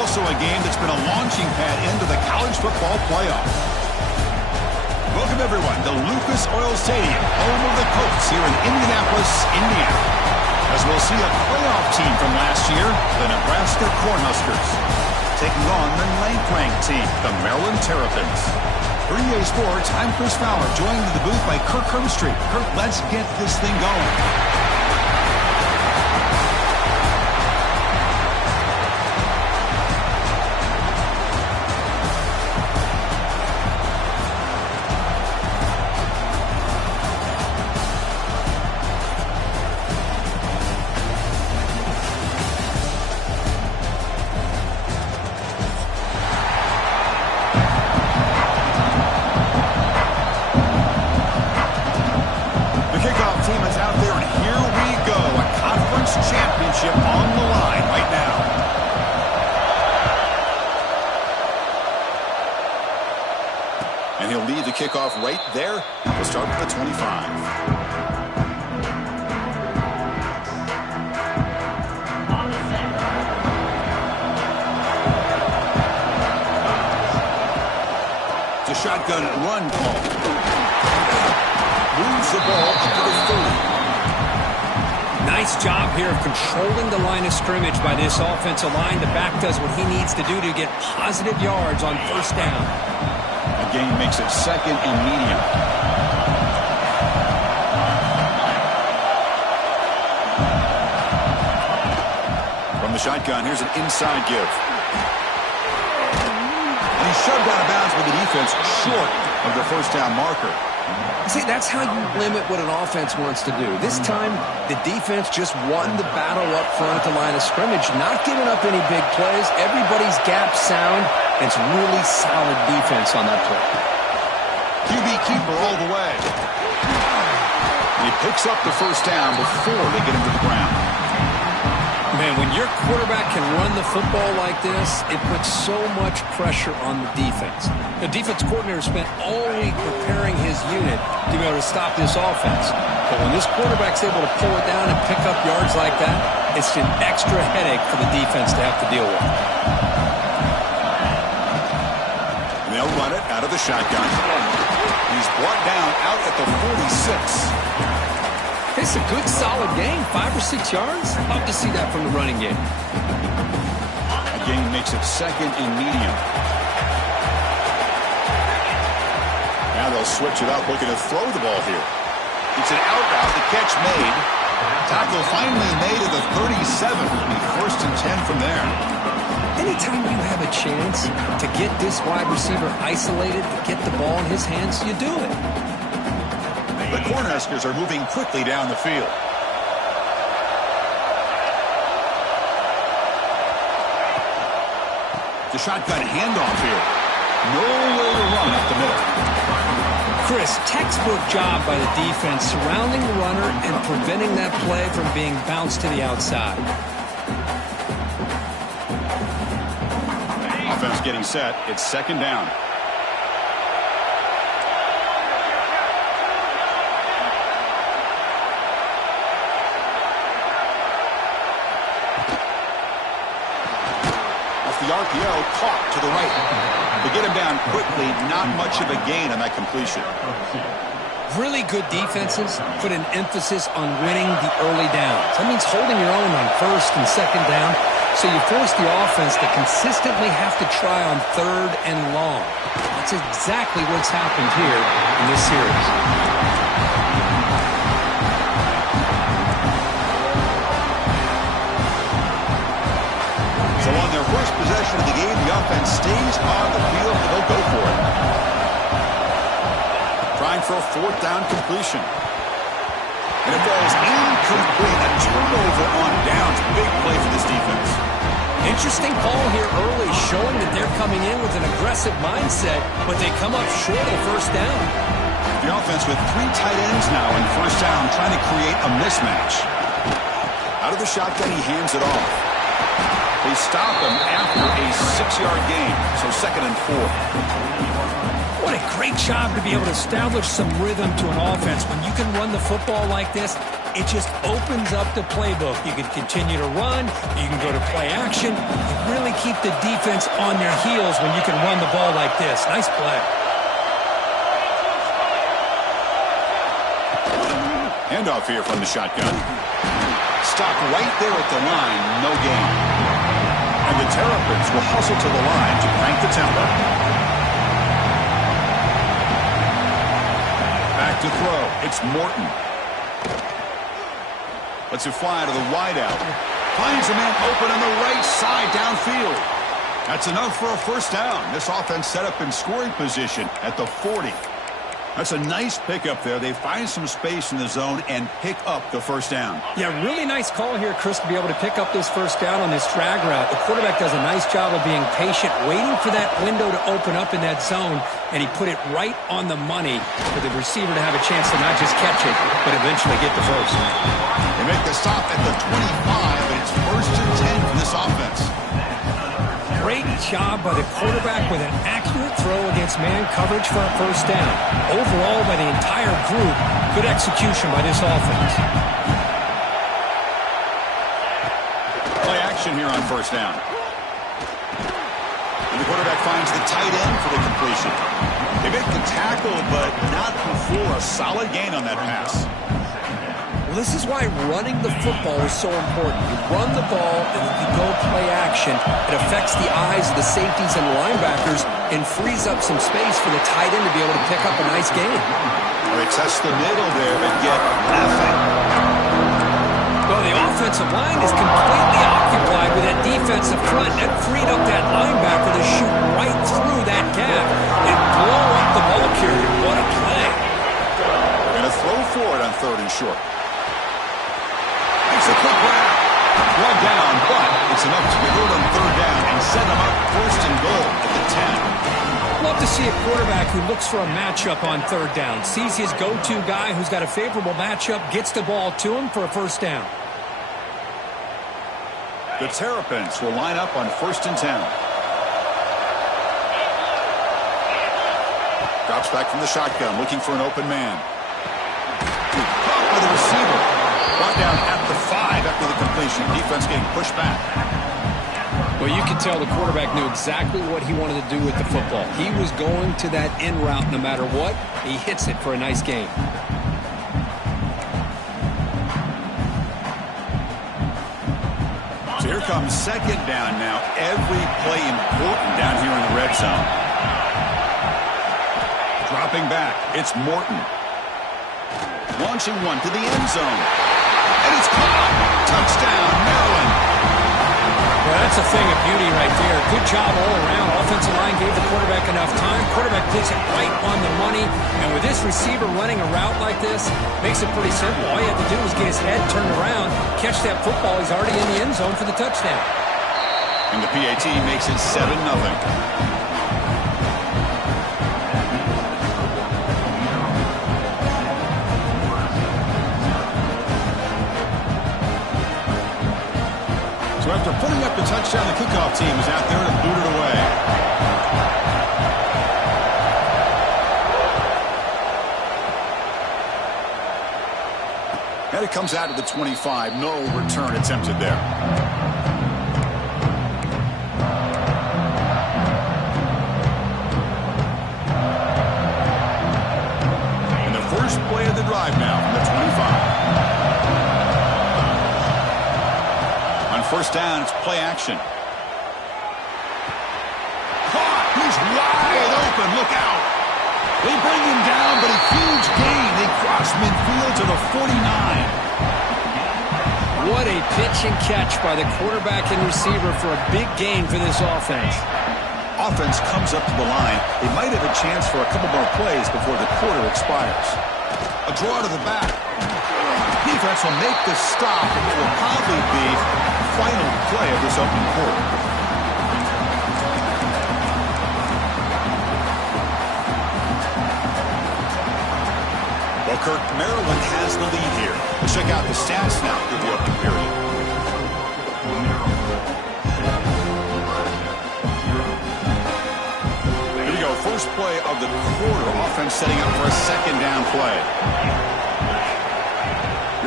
also a game that's been a launching pad into the college football playoff. Welcome, everyone, to Lucas Oil Stadium, home of the Colts here in Indianapolis, Indiana. As we'll see a playoff team from last year, the Nebraska Cornhuskers, taking on the 9th-ranked team, the Maryland Terrapins. For EA Sports, I'm Chris Fowler, joined in the booth by Kirk Hermstreet. Kirk, let's get this thing going. Championship on the line right now. And he'll lead the kickoff right there. We'll start with the 25. It's a shotgun run call. Moves the ball up to the 30. Nice job here of controlling the line of scrimmage by this offensive line. The back does what he needs to do to get positive yards on first down. The gain makes it 2nd and medium. From the shotgun, here's an inside give. And he's shoved out of bounds with the defense short of the first down marker. See, that's how you limit what an offense wants to do. This time, the defense just won the battle up front at the line of scrimmage, not giving up any big plays. Everybody's gap sound. It's really solid defense on that play. QB keeper all the way. He picks up the first down before they get him to the ground. Man, when your quarterback can run the football like this, it puts so much pressure on the defense. The defense coordinator spent all week preparing his unit to be able to stop this offense. But when this quarterback's able to pull it down and pick up yards like that, it's an extra headache for the defense to have to deal with. And they'll run it out of the shotgun. He's brought down out at the 46. It's a good, solid game. 5 or 6 yards. Love to see that from the running game. A gain makes it 2nd and medium. Now they'll switch it up, looking to throw the ball here. It's an out route. The catch made. Tackle finally made at the 37. It'll be 1st and 10 from there. Anytime you have a chance to get this wide receiver isolated, to get the ball in his hands, you do it. The Cornhuskers are moving quickly down the field. The shotgun handoff here. Nowhere to run up the middle. Chris, textbook job by the defense surrounding the runner and preventing that play from being bounced to the outside. Offense getting set. It's 2nd down. The RPO caught to the right. They get him down quickly. Not much of a gain on that completion. Really good defenses put an emphasis on winning the early downs. That means holding your own on 1st and 2nd down, so you force the offense to consistently have to try on 3rd and long. That's exactly what's happened here in this series. So on their first possession of the game, the offense stays on the field and they'll go for it. Trying for a 4th down completion. And it falls incomplete. A turnover on downs. Big play for this defense. Interesting call here early, showing that they're coming in with an aggressive mindset, but they come up short of 1st down. The offense with 3 tight ends now in 1st down, trying to create a mismatch. Out of the shotgun, he hands it off. They stop him after a 6-yard gain, so 2nd and 4. What a great job to be able to establish some rhythm to an offense. When you can run the football like this, it just opens up the playbook. You can continue to run. You can go to play action. You really keep the defense on their heels when you can run the ball like this. Nice play. Handoff here from the shotgun. Stopped right there at the line. No gain. And the Terrapins will hustle to the line to crank the tempo. Back to throw. It's Morton. Lets it fly to the wideout. Finds a man open on the right side downfield. That's enough for a first down. This offense set up in scoring position at the 40. That's a nice pickup there. They find some space in the zone and pick up the first down. Yeah, really nice call here, Chris, to be able to pick up this first down on this drag route. The quarterback does a nice job of being patient, waiting for that window to open up in that zone, and he put it right on the money for the receiver to have a chance to not just catch it, but eventually get the first. They make the stop at the 25, and it's 1st and 10 for this offense. Great job by the quarterback with an accurate throw against man coverage for a first down. Overall, by the entire group, good execution by this offense. Play action here on first down. And the quarterback finds the tight end for the completion. They make the tackle, but not before a solid gain on that pass. Well, this is why running the football is so important. You run the ball, and then you go play action. It affects the eyes of the safeties and linebackers and frees up some space for the tight end to be able to pick up a nice gain. Well, they test the middle there, but get nothing. Well, the offensive line is completely occupied with that defensive front. That freed up that linebacker to shoot right through that gap and blow up the ball carrier. What a play. They're going to throw for it on 3rd and short. It's a quick grab. Brought down, but it's enough to convert on 3rd down and set them up 1st and goal at the 10. Love to see a quarterback who looks for a matchup on 3rd down. Sees his go-to guy who's got a favorable matchup, gets the ball to him for a first down. The Terrapins will line up on 1st and 10. Drops back from the shotgun, looking for an open man. Caught by the receiver. Brought down at the 5 after the completion. Defense getting pushed back. Well, you can tell the quarterback knew exactly what he wanted to do with the football. He was going to that in route no matter what. He hits it for a nice gain. So here comes 2nd down now. Every play important down here in the red zone. Dropping back. It's Morton. Launching one to the end zone. And it's caught. Touchdown, Maryland. Well, that's a thing of beauty right there. Good job all around. Offensive line gave the quarterback enough time. Quarterback puts it right on the money. And with this receiver running a route like this, makes it pretty simple. All you have to do is get his head turned around, catch that football. He's already in the end zone for the touchdown. And the PAT makes it 7-0. So after putting up the touchdown, the kickoff team is out there to boot it away. And it comes out to the 25. No return attempted there. And the first play of the drive now from the 25. First down, it's play action. Caught! He's wide open. Look out! They bring him down, but a huge gain. They cross midfield to the 49. What a pitch and catch by the quarterback and receiver for a big gain for this offense. Offense comes up to the line. They might have a chance for a couple more plays before the quarter expires. A draw to the back. Defense will make the stop, and it will probably be final play of this opening quarter. Well, Kirk, Maryland has the lead here. Let's check out the stats now through the opening period. Here we go. First play of the quarter. Offense setting up for a 2nd down play.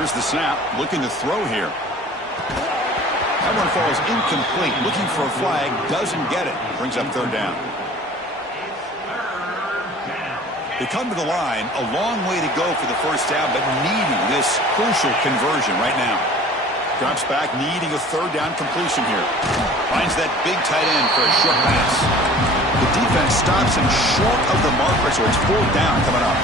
Here's the snap, looking to throw here. That one falls incomplete, looking for a flag, doesn't get it. Brings up third down. They come to the line, a long way to go for the first down, but needing this crucial conversion right now. Drops back, needing a third down completion here. Finds that big tight end for a short pass. The defense stops him short of the marker, so it's fourth down coming up.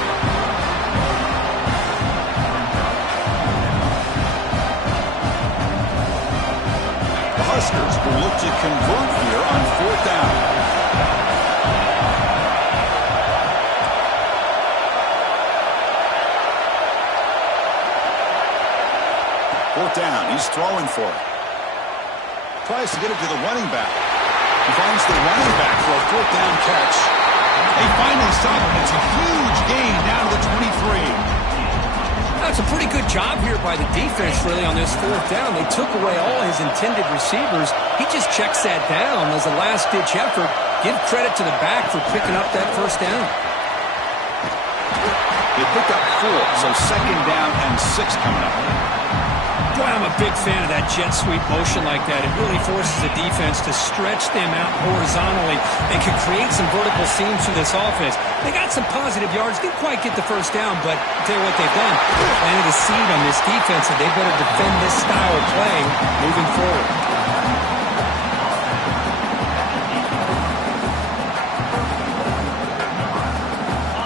The Huskers will look to convert here on fourth down. Fourth down, he's throwing for it. Tries to get it to the running back. He finds the running back for a fourth down catch. They finally stop him. It's a huge gain down to the 23. That's a pretty good job here by the defense, really, on this fourth down. They took away all his intended receivers. He just checks that down as a last-ditch effort. Give credit to the back for picking up that first down. They picked up 4, so second down and 6 coming up. Boy, I'm a big fan of that jet sweep motion like that. It really forces the defense to stretch them out horizontally and can create some vertical seams for this offense. They got some positive yards. Didn't quite get the first down, but I'll tell you what they've done. Planted a seed on this defense, and they better defend this style of playing moving forward.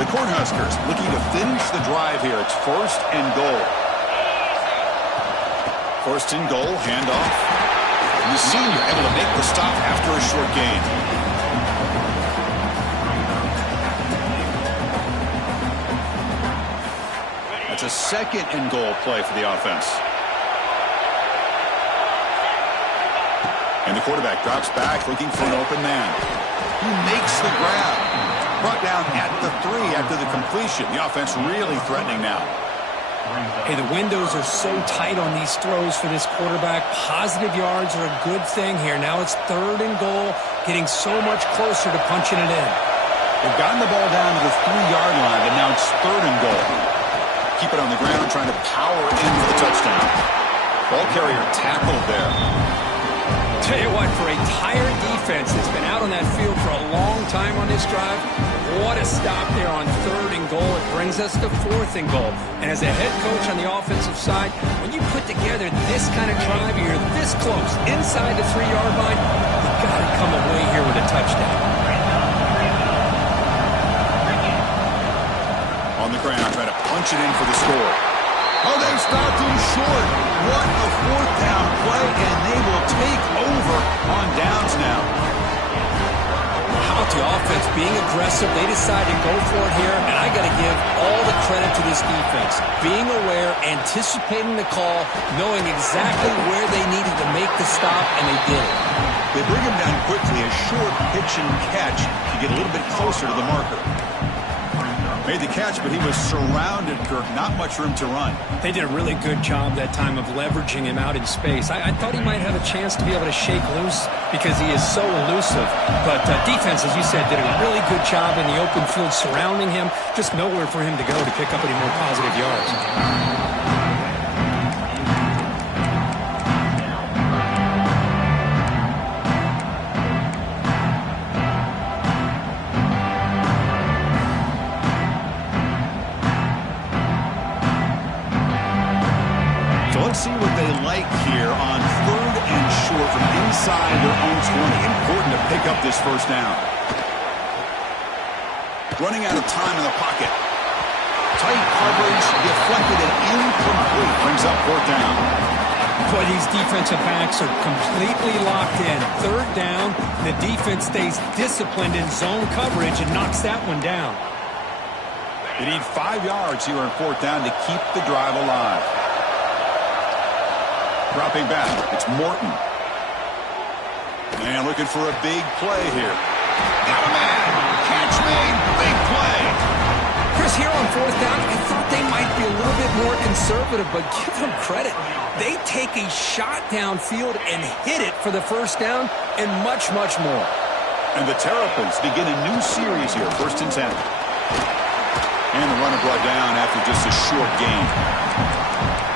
The Cornhuskers looking to finish the drive here. It's first and goal. First and goal, handoff. And the senior able to make the stop after a short gain. That's a second and goal play for the offense. And the quarterback drops back looking for an open man. He makes the grab. Brought down at the 3 after the completion. The offense really threatening now. Hey, the windows are so tight on these throws for this quarterback. Positive yards are a good thing here. Now it's third and goal, getting so much closer to punching it in. They've gotten the ball down to the 3-yard line, and now it's third and goal. Keep it on the ground, trying to power in for the touchdown. Ball carrier tackled there. Tell you what, for a tired defense that's been out on that field for a long time on this drive, what a stop there on third and goal. It brings us to fourth and goal. And as a head coach on the offensive side, when you put together this kind of drive, you're this close, inside the 3-yard line, you've got to come away here with a touchdown. On the ground, trying to punch it in for the score. Oh, they stopped him short. What a fourth down play, and they will take over on downs now. How about the offense being aggressive? They decide to go for it here, and I got to give all the credit to this defense. Being aware, anticipating the call, knowing exactly where they needed to make the stop, and they did it. They bring him down quickly, a short pitch and catch to get a little bit closer to the marker. Made the catch, but he was surrounded, Kirk. Not much room to run. They did a really good job that time of leveraging him out in space. I thought he might have a chance to be able to shake loose because he is so elusive. But defense, as you said, did a really good job in the open field surrounding him. Just nowhere for him to go to pick up any more positive yards. Let's see what they like here on third and short from inside their own 20. Important to pick up this first down. Running out of time in the pocket. Tight coverage, deflected and incomplete. Brings up fourth down. Boy, these defensive backs are completely locked in. Third down, the defense stays disciplined in zone coverage and knocks that one down. They need 5 yards here on fourth down to keep the drive alive. Dropping back, it's Morton. And looking for a big play here. Got a man. Catch made. Big play. Chris, here on fourth down, I thought they might be a little bit more conservative, but give them credit. They take a shot downfield and hit it for the first down and much, much more. And the Terrapins begin a new series here, first and 10. And the runner brought down after just a short gain.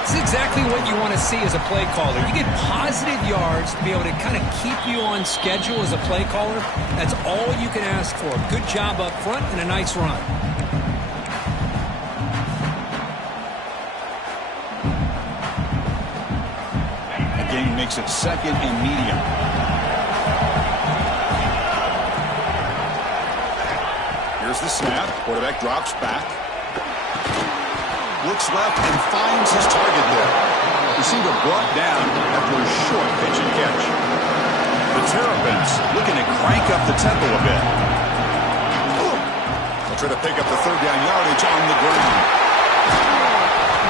This is exactly what you want to see as a play caller. You get positive yards to be able to kind of keep you on schedule as a play caller. That's all you can ask for. Good job up front and a nice run. The game makes it second and medium. Here's the snap. Quarterback drops back. Looks left and finds his target there. Receiver brought down after a short pitch and catch. The Terrapins looking to crank up the tempo a bit. They'll try to pick up the third down yardage on the ground.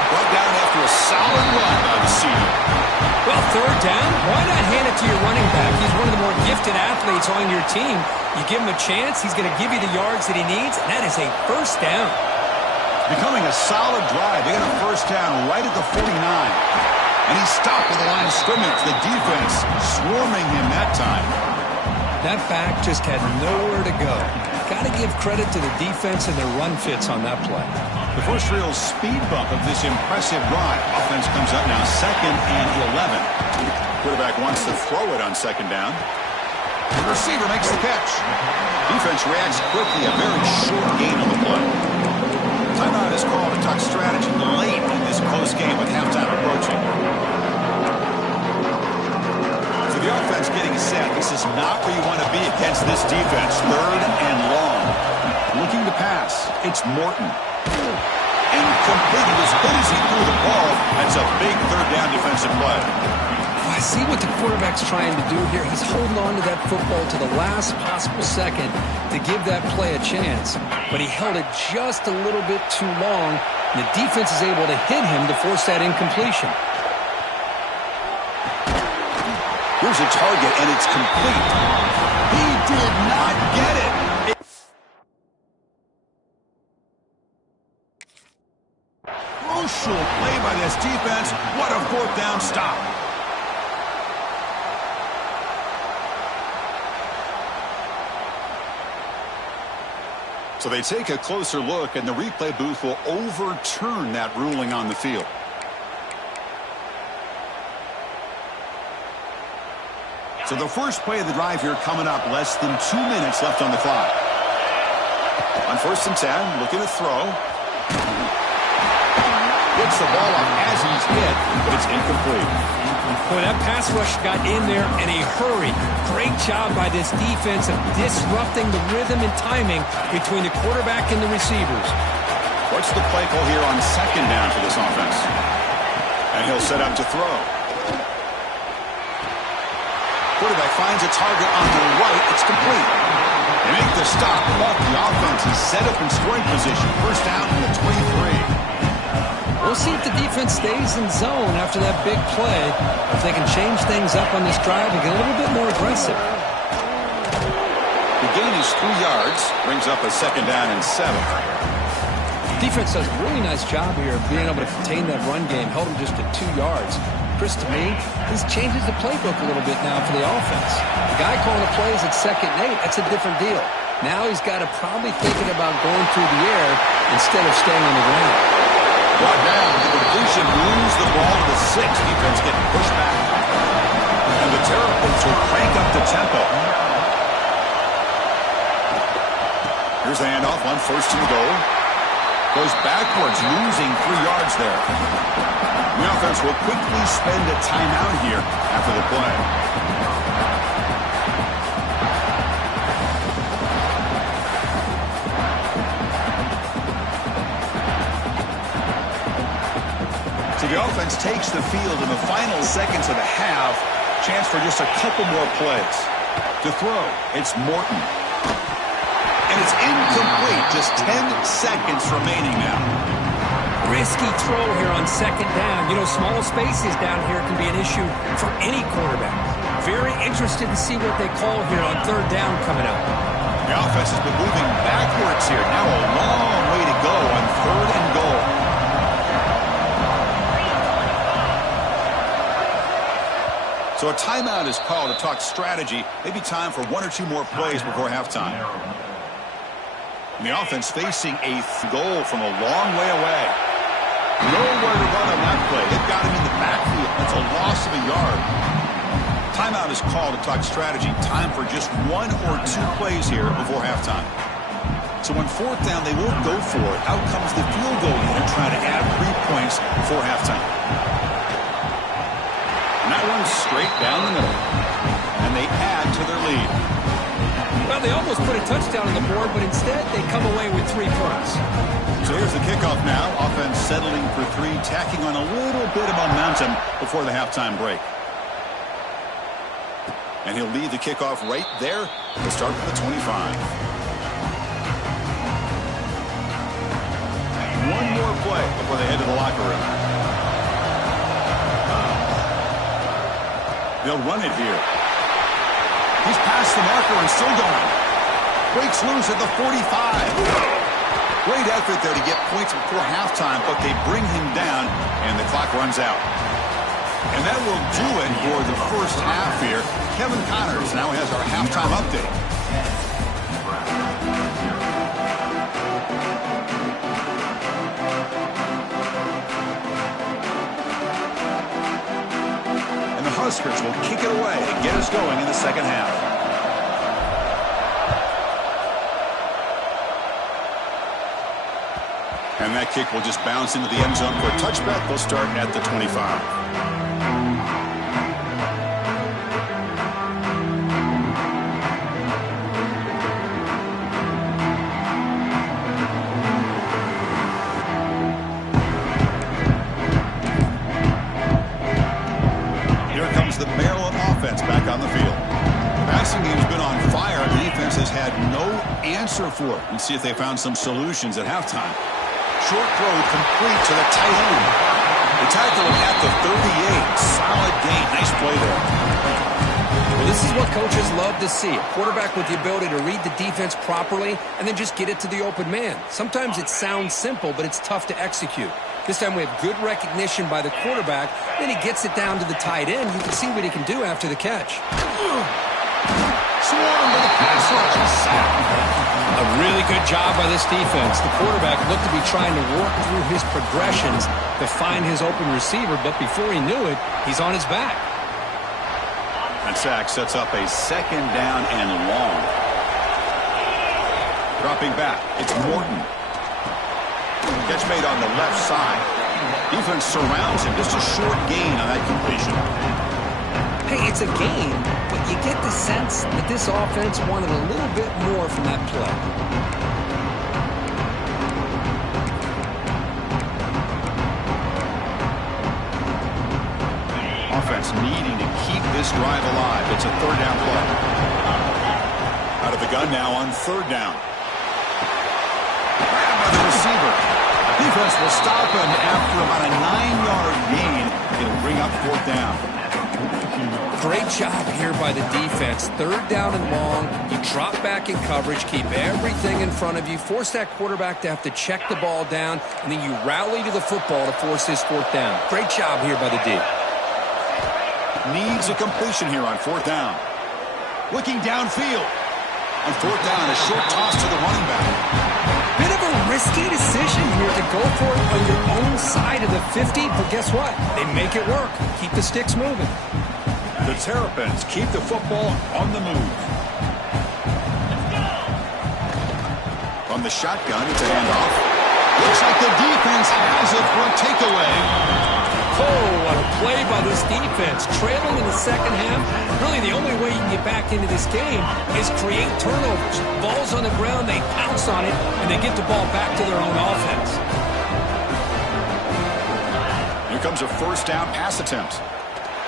Brought down after a solid run by the senior. Well, third down, why not hand it to your running back? He's one of the more gifted athletes on your team. You give him a chance, he's going to give you the yards that he needs, and that is a first down. Becoming a solid drive. They got a first down right at the 49. And he stopped at the line of scrimmage. The defense swarming him that time. That back just had nowhere to go. Got to give credit to the defense and their run fits on that play. The first real speed bump of this impressive drive. Offense comes up now 2nd and 11. Quarterback wants to throw it on 2nd down. The receiver makes the catch. Defense reacts quickly. A very short gain on the play. Timeout is called to talk strategy late in this close game with halftime approaching. So the offense getting set. This is not where you want to be against this defense. 3rd and long. Looking to pass. It's Morton. Incomplete. As good as he threw the ball, that's a big 3rd down defensive play. I see what the quarterback's trying to do here. He's holding on to that football to the last possible second to give that play a chance. But he held it just a little bit too long. And the defense is able to hit him to force that incompletion. Here's a target, and it's complete. He did not get it. Crucial play by this defense. What a 4th down stop. So they take a closer look, and the replay booth will overturn that ruling on the field. So the first play of the drive here coming up, less than 2 minutes left on the clock. On 1st and 10, looking to throw. Gets the ball up as he's hit, but it's incomplete. Boy, that pass rush got in there in a hurry. Great job by this defense of disrupting the rhythm and timing between the quarterback and the receivers. What's the play call here on 2nd down for this offense? And he'll set up to throw. Quarterback finds a target on the right. It's complete. They make the stop, but the offense is set up in scoring position. First down from the 23. We'll see if the defense stays in zone after that big play. If they can change things up on this drive and get a little bit more aggressive. The gain is 3 yards. Brings up a 2nd down and 7. Defense does a really nice job here of being able to contain that run game. Held them just at 2 yards. Chris, to me, this changes the playbook a little bit now for the offense. The guy calling the plays at 2nd and 8, that's a different deal. Now he's got to probably thinking about going through the air instead of staying on the ground. Brought down, the completion moves the ball to the 6. Defense getting pushed back. And the Terrapins will crank up the tempo. Here's the handoff on 1st and goal. Goes backwards, losing 3 yards there. The offense will quickly spend a timeout here after the play. So the offense takes the field in the final seconds of the half. Chance for just a couple more plays. To throw, it's Morton. And it's incomplete. Just 10 seconds remaining now. Risky throw here on 2nd down. You know, small spaces down here can be an issue for any quarterback. Very interested to see what they call here on 3rd down coming up. The offense has been moving backwards here. Now a long way to go on 3rd and goal. So a timeout is called to talk strategy. Maybe time for 1 or 2 more plays before halftime. And the offense facing a goal from a long way away. Nowhere to run on that play. It got him in the backfield. That's a loss of a yard. Timeout is called to talk strategy. Time for just 1 or 2 plays here before halftime. So on 4th down, they won't go for it. Out comes the field goal unit trying to add 3 points before halftime. And that one's straight down the middle. And they add to their lead. Well, they almost put a touchdown on the board, but instead they come away with 3 points. So here's the kickoff now. Offense settling for 3, tacking on a little bit of momentum before the halftime break. And he'll lead the kickoff right there to start with the 25. One more play before they head to the locker room. They'll run it here. He's past the marker and still going. Breaks loose at the 45. Great effort there to get points before halftime, but they bring him down, and the clock runs out. And that will do it for the first half here. Kevin Connors now has our halftime update. And the Huskers will kick it away to get us going in the second half. And that kick will just bounce into the end zone for a touchback. They'll start at the 25. Here comes the Maryland offense back on the field. The passing game's been on fire. The defense has had no answer for it. Let's see if they found some solutions at halftime. Short throw complete to the tight end. They tackle him at the 38. Solid gain. Nice play there. Well, this is what coaches love to see. A quarterback with the ability to read the defense properly and then just get it to the open man. Sometimes it sounds simple, but it's tough to execute. This time we have good recognition by the quarterback. Then he gets it down to the tight end. You can see what he can do after the catch. Swarm with a pass rush. A sack. A really good job by this defense. The quarterback looked to be trying to work through his progressions to find his open receiver, but before he knew it, he's on his back. That sack sets up a 2nd down and long. Dropping back, it's Morton. Catch made on the left side. Defense surrounds him. Just a short gain on that completion. Hey, it's a gain, but you get the sense that this offense wanted a little bit more from that play. Offense needing to keep this drive alive. It's a 3rd down play. Out of the gun now on 3rd down. Grabbed by the receiver. Defense will stop him after about a 9-yard gain. It'll bring up 4th down. Great job here by the defense. 3rd down and long. You drop back in coverage, keep everything in front of you, force that quarterback to have to check the ball down, and then you rally to the football to force this 4th down. Great job here by the D. Needs a completion here on 4th down. Looking downfield. On 4th down, a short toss to the running back. Bit of a risky decision here to go for it on your own side of the 50, but guess what? They make it work. Keep the sticks moving. The Terrapins keep the football on the move. From the shotgun, it's a handoff. Looks like the defense has it for a takeaway. Oh, what a play by this defense. Trailing in the second half, really the only way you can get back into this game is create turnovers. Ball's on the ground, they pounce on it, and they get the ball back to their own offense. Here comes a 1st down pass attempt.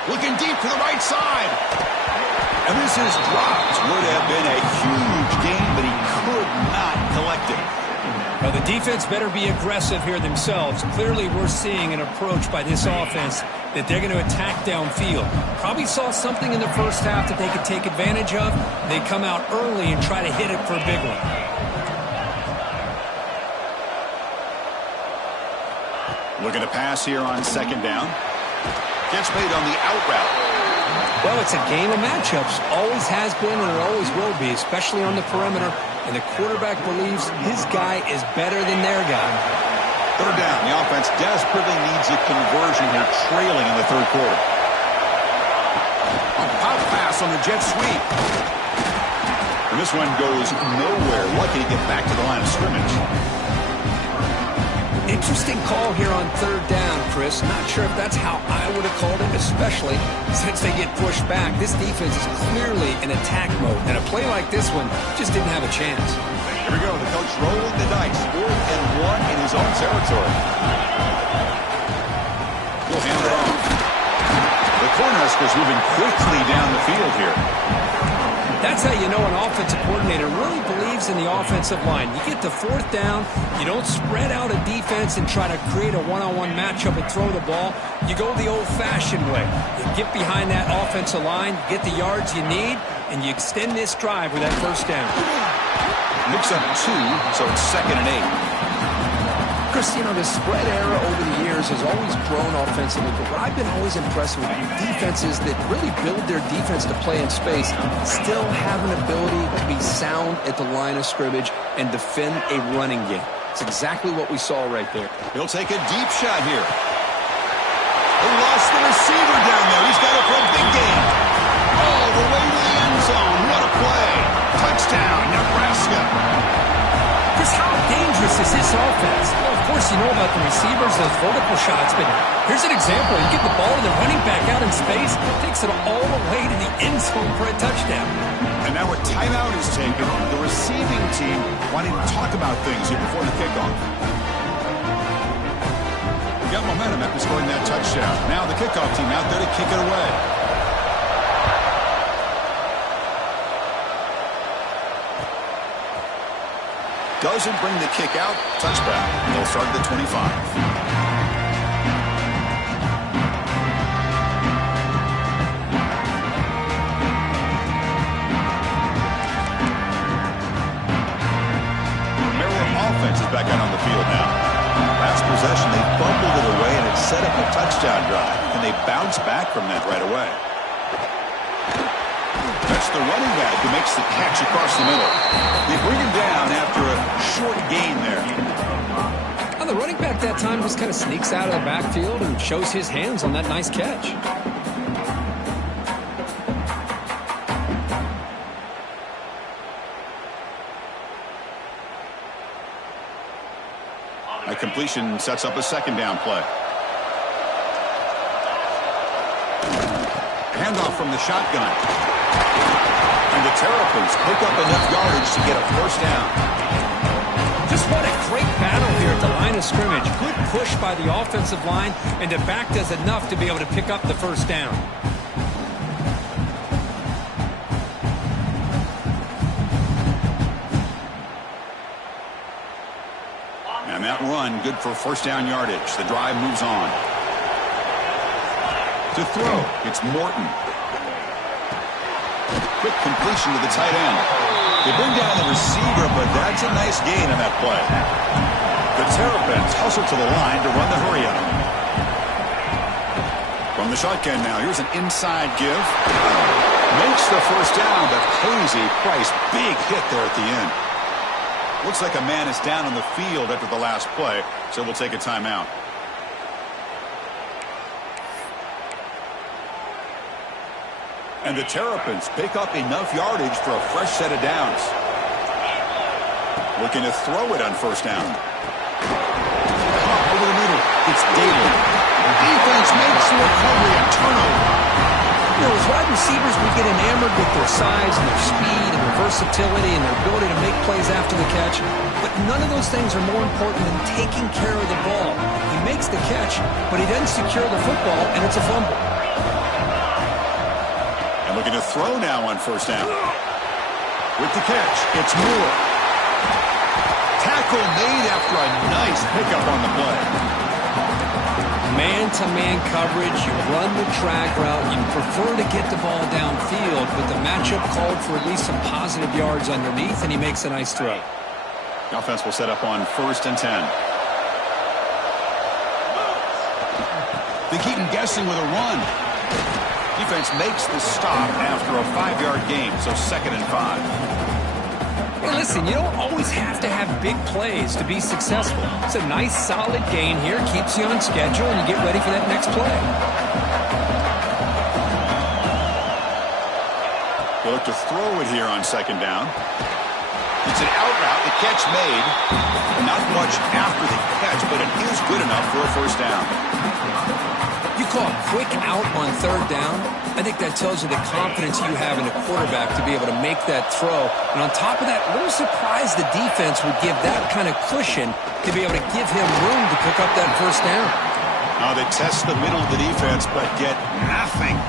Looking deep to the right side. And this is dropped. Would have been a huge gain, but he could not collect it. Well, the defense better be aggressive here themselves. Clearly, we're seeing an approach by this offense that they're going to attack downfield. Probably saw something in the first half that they could take advantage of. They come out early and try to hit it for a big one. Looking to pass here on 2nd down. Gets made on the out route. Well, it's a game of matchups. Always has been and it always will be, especially on the perimeter. And the quarterback believes his guy is better than their guy. Third down. The offense desperately needs a conversion here, trailing in the third quarter. A pop pass on the jet sweep. And this one goes nowhere. Lucky to get back to the line of scrimmage. Interesting call here on third down, Chris. Not sure if that's how I would have called it, especially since they get pushed back. This defense is clearly in attack mode, and a play like this one just didn't have a chance. Here we go. The coach rolling the dice. 4th and 1 in his own territory. He'll hand it off. The Cornhuskers moving quickly down the field here. That's how you know an offensive coordinator really believes in the offensive line. You get to 4th down, you don't spread out a defense and try to create a one-on-one matchup and throw the ball. You go the old-fashioned way. You get behind that offensive line, get the yards you need, and you extend this drive with that first down. Looks up 2, so it's 2nd and 8. Chris, you know, the spread era over the years has always grown offensively, but what I've been always impressed with defenses that really build their defense to play in space still have an ability to be sound at the line of scrimmage and defend a running game. It's exactly what we saw right there. He'll take a deep shot here. They lost the receiver down there. He's got it for a big game. All the way to the end zone. What a play. Touchdown, Nebraska. Chris, how dangerous is this offense? Well, of course, you know about the receivers, those vertical shots, but here's an example. You get the ball to the running back out in space, takes it all the way to the end zone for a touchdown. And now a timeout is taken. The receiving team wanting to talk about things here before the kickoff. Got momentum after scoring that touchdown. Now the kickoff team out there to kick it away. Doesn't bring the kick out. Touchback. They'll start at the 25. Maryland offense is back out on the field now. Last possession, they fumbled it away, and it set up a touchdown drive. And they bounce back from that right away. That's the running back who makes the catch across the middle. They bring him down after a short gain there. Well, the running back that time just kind of sneaks out of the backfield and shows his hands on that nice catch. A completion sets up a second down play. Handoff from the shotgun. And the Terrapins pick up enough yardage to get a first down. Just what a great battle here at the line of scrimmage. Good push by the offensive line, and the back does enough to be able to pick up the first down. And that run, good for first down yardage. The drive moves on. To throw, it's Morton. Quick completion to the tight end. They bring down the receiver, but that's a nice gain on that play. The Terrapins hustle to the line to run the hurry-up. From the shotgun now, here's an inside give. Makes the first down, but pays a price. Big hit there at the end. Looks like a man is down on the field after the last play, so we'll take a timeout. And the Terrapins pick up enough yardage for a fresh set of downs. Looking to throw it on first down. Over the middle, it's Daly. The defense makes the recovery, a turnover. You know, as wide receivers, we get enamored with their size and their speed and their versatility and their ability to make plays after the catch. But none of those things are more important than taking care of the ball. He makes the catch, but he doesn't secure the football, and it's a fumble. And looking to throw now on first down. With the catch, it's Moore. Tackle made after a nice pickup on the play. Man-to-man coverage, you run the drag route, you prefer to get the ball downfield, but the matchup called for at least some positive yards underneath, and he makes a nice throw. The offense will set up on 1st and 10. They keep him guessing with a run. Defense makes the stop after a 5-yard gain, so 2nd and 5. Hey, listen, you don't always have to have big plays to be successful. It's a nice, solid gain here. Keeps you on schedule, and you get ready for that next play. They'll look to throw it here on second down. It's an out route. The catch made. Not much after the catch, but it is good enough for a first down. You call a quick out on third down. I think that tells you the confidence you have in a quarterback to be able to make that throw. And on top of that, a little surprised the defense would give that kind of cushion to be able to give him room to pick up that first down. Now they test the middle of the defense, but get nothing.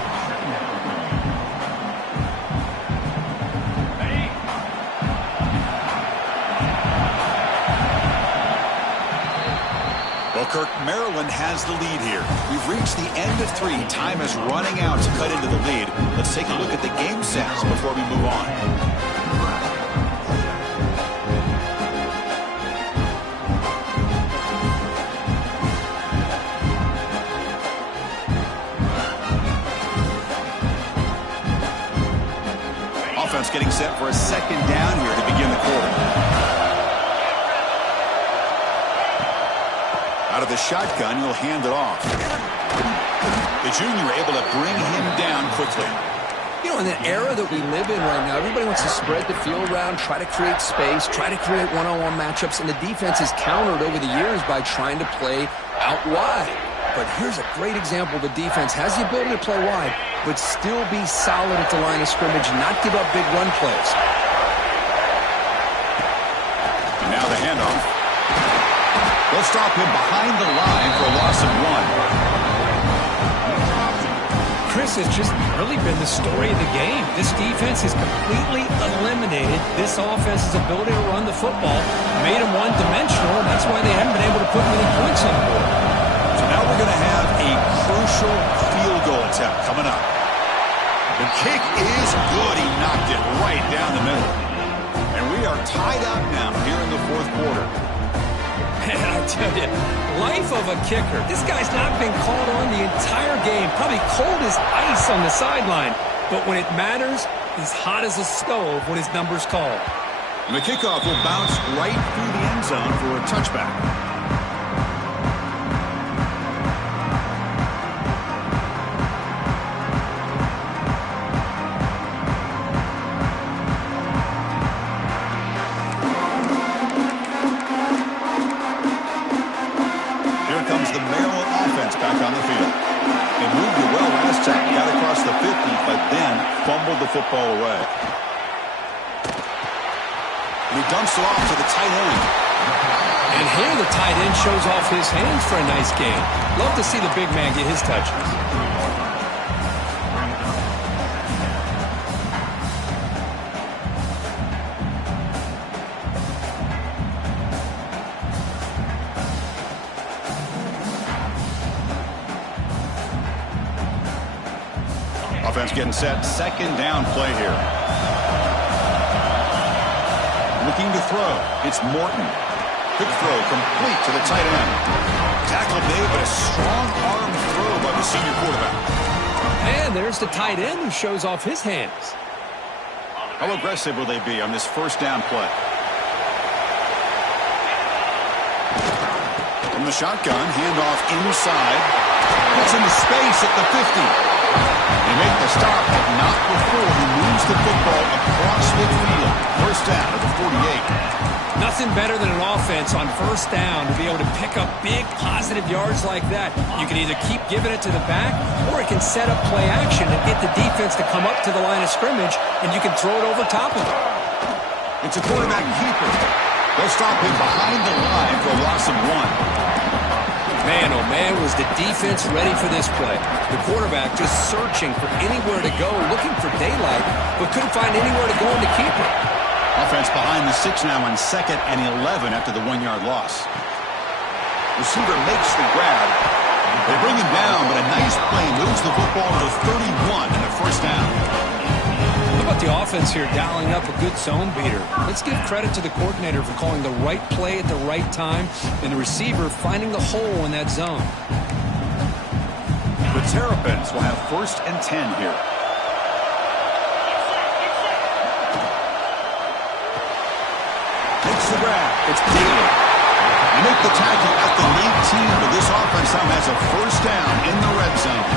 Kirk, Maryland has the lead here. We've reached the end of 3. Time is running out to cut into the lead. Let's take a look at the game stats before we move on. Offense getting set for a second down here to begin the quarter. Out of the shotgun, he'll hand it off. The junior able to bring him down quickly. You know, in the era that we live in right now, everybody wants to spread the field around, try to create space, try to create one-on-one matchups, and the defense has countered over the years by trying to play out wide. But here's a great example. The defense has the ability to play wide, but still be solid at the line of scrimmage, not give up big run plays. And now the handoff. They'll stop him behind the line for a loss of 1. Chris, has just really been the story of the game. This defense has completely eliminated this offense's ability to run the football, made them one-dimensional, and that's why they haven't been able to put many points on the board. So now we're going to have a crucial field goal attempt coming up. The kick is good. He knocked it right down the middle. And we are tied up now here in the fourth quarter. Man, I tell you, life of a kicker. This guy's not been called on the entire game. Probably cold as ice on the sideline. But when it matters, he's hot as a stove when his number's called. And the kickoff will bounce right through the end zone for a touchback. Fumbled the football away. And he dumps it off to the tight end. And here the tight end shows off his hands for a nice game. Love to see the big man get his touches. Offense getting set. Second down play here. Looking to throw. It's Morton. Quick throw complete to the tight end. Tackle made, but a strong arm throw by the senior quarterback. And there's the tight end who shows off his hands. How aggressive will they be on this first down play? From the shotgun, handoff inside. Gets into space at the 50. They make the stop, but not before he moves the football across midfield. First down at the 48. Nothing better than an offense on first down to be able to pick up big positive yards like that. You can either keep giving it to the back, or it can set up play action and get the defense to come up to the line of scrimmage, and you can throw it over top of it. It's a quarterback keeper. They'll stop him behind the line for a loss of 1. Man, oh man, was the defense ready for this play. The quarterback just searching for anywhere to go, looking for daylight, but couldn't find anywhere to go in to keep it. Offense behind the 6 now on 2nd and 11 after the 1-yard loss. Receiver makes the grab. They bring him down, but a nice play moves the football to 31 and a first down. How about the offense here dialing up a good zone beater? Let's give credit to the coordinator for calling the right play at the right time and the receiver finding the hole in that zone. The Terrapins will have 1st and 10 here. grab. It's daily. You make the tackle at the lead team, but this offense now has a first down in the red zone.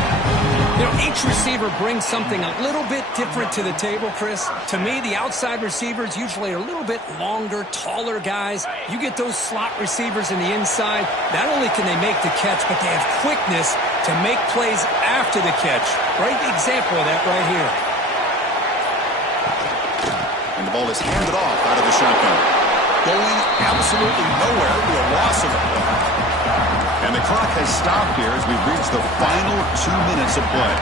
You know, each receiver brings something a little bit different to the table, Chris. To me, the outside receivers usually are a little bit longer, taller guys. You get those slot receivers in the inside. Not only can they make the catch, but they have quickness to make plays after the catch. Great example of that right here. And the ball is handed off out of the shotgun. Going absolutely nowhere to a loss of a play. And the clock has stopped here as we've reached the final 2 minutes of play.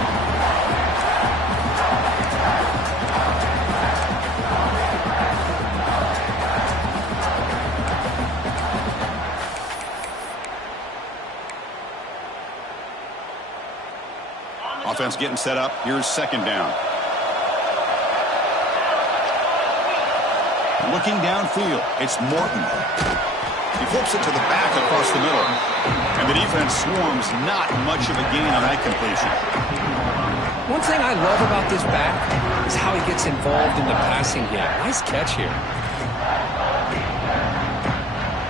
Offense getting set up. Here's second down. Looking downfield, it's Morton. He flips it to the back across the middle. And the defense swarms, not much of a gain on that completion. One thing I love about this back is how he gets involved in the passing game. Nice catch here.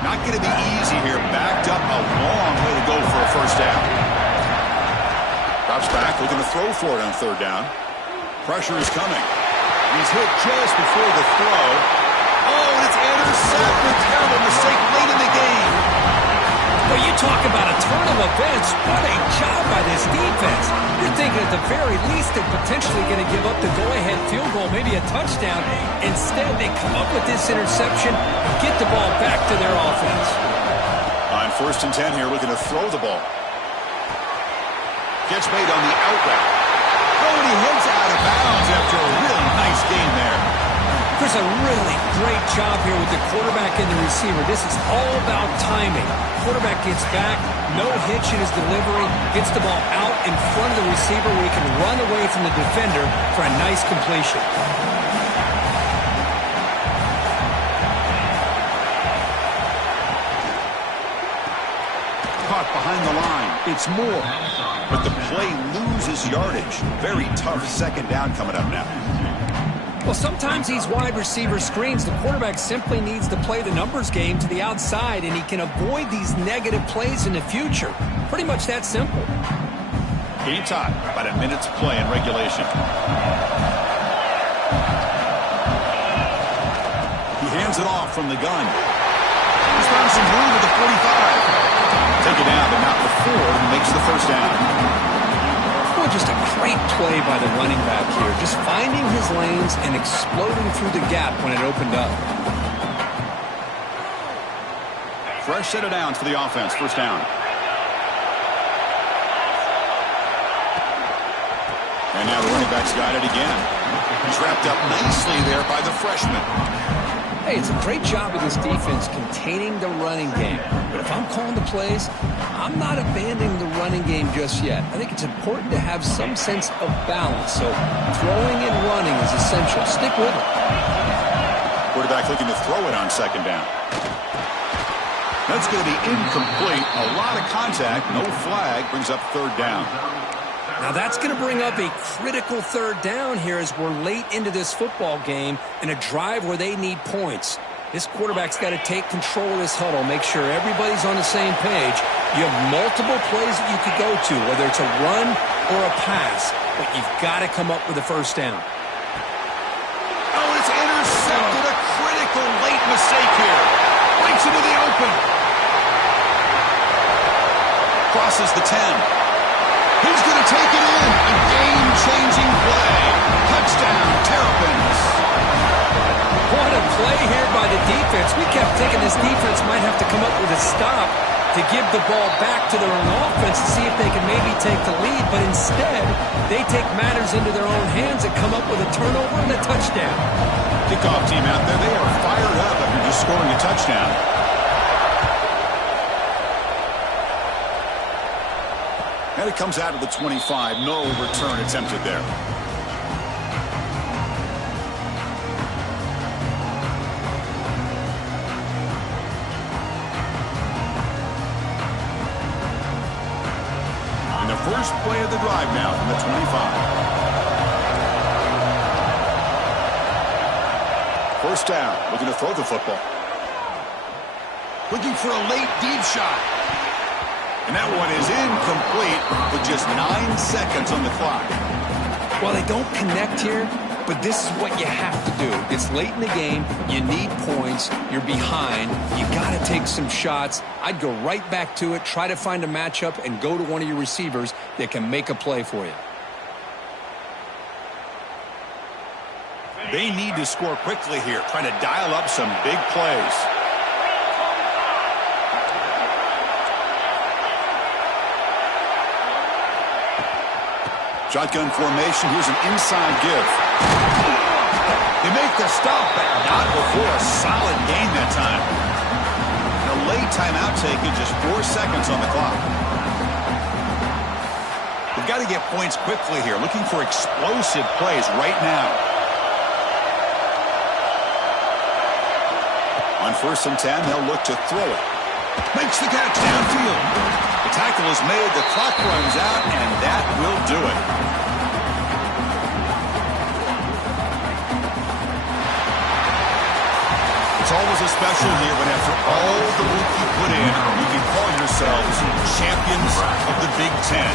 Not going to be easy here. Backed up a long way to go for a first down. Drops back, looking to throw for it on third down. Pressure is coming. He's hit just before the throw. Oh, and it's intercepted. Terrible mistake late in the game. Well, you talk about a turn of events. What a job by this defense. You're thinking at the very least they're potentially going to give up the go-ahead field goal, maybe a touchdown. Instead, they come up with this interception and get the ball back to their offense. On 1st and 10 here, looking to throw the ball. Gets made on the out route. Oh, and he heads out of bounds after a really nice gain there. There's a really great job here with the quarterback and the receiver. This is all about timing. Quarterback gets back, no hitch in his delivery, gets the ball out in front of the receiver where he can run away from the defender for a nice completion. Caught behind the line. It's Moore. But the play loses yardage. Very tough second down coming up now. Well, sometimes these wide receiver screens, the quarterback simply needs to play the numbers game to the outside, and he can avoid these negative plays in the future. Pretty much that simple. Game time. About a minute's play in regulation. He hands it off from the gun. He's found some room at the 45. Take it down, but not before he makes the first down. Well, just a great play by the running back here. Just finding his lanes and exploding through the gap when it opened up. Fresh set of downs for the offense. First down. And now the running back's got it again. He's wrapped up nicely there by the freshman. Hey, it's a great job of this defense containing the running game. But if I'm calling the plays, I'm not abandoning the running game just yet. I think it's important to have some sense of balance. So throwing and running is essential. Stick with it. Quarterback looking to throw it on second down. That's going to be incomplete. A lot of contact. No flag. Brings up third down. Now that's going to bring up a critical third down here as we're late into this football game in a drive where they need points. This quarterback's got to take control of this huddle, make sure everybody's on the same page. You have multiple plays that you could go to, whether it's a run or a pass, but you've got to come up with a first down. Oh, it's intercepted. A critical late mistake here. Breaks into the open. Crosses the 10. He's going to take it in. A game-changing play. Touchdown, Terrapins. What a play here by the defense. We kept thinking this defense might have to come up with a stop to give the ball back to their own offense to see if they can maybe take the lead. But instead, they take matters into their own hands and come up with a turnover and a touchdown. Kickoff team out there, they are fired up after just scoring a touchdown. And it comes out of the 25. No return attempted there. And the first play of the drive now from the 25. First down. Looking to throw the football. Looking for a late deep shot. And that one is incomplete with just 9 seconds on the clock. Well, they don't connect here, but this is what you have to do. It's late in the game. You need points. You're behind. You got to take some shots. I'd go right back to it, try to find a matchup, and go to one of your receivers that can make a play for you. They need to score quickly here, trying to dial up some big plays. Shotgun formation. Here's an inside give. They make the stop, but not before a solid gain that time. And a late timeout taken, just 4 seconds on the clock. They've got to get points quickly here, looking for explosive plays right now. On 1st and 10, they'll look to throw it. Makes the catch downfield. The tackle is made, the clock runs out, and that will do it. It's always a special year when after all the work you put in, you can call yourselves champions of the Big Ten.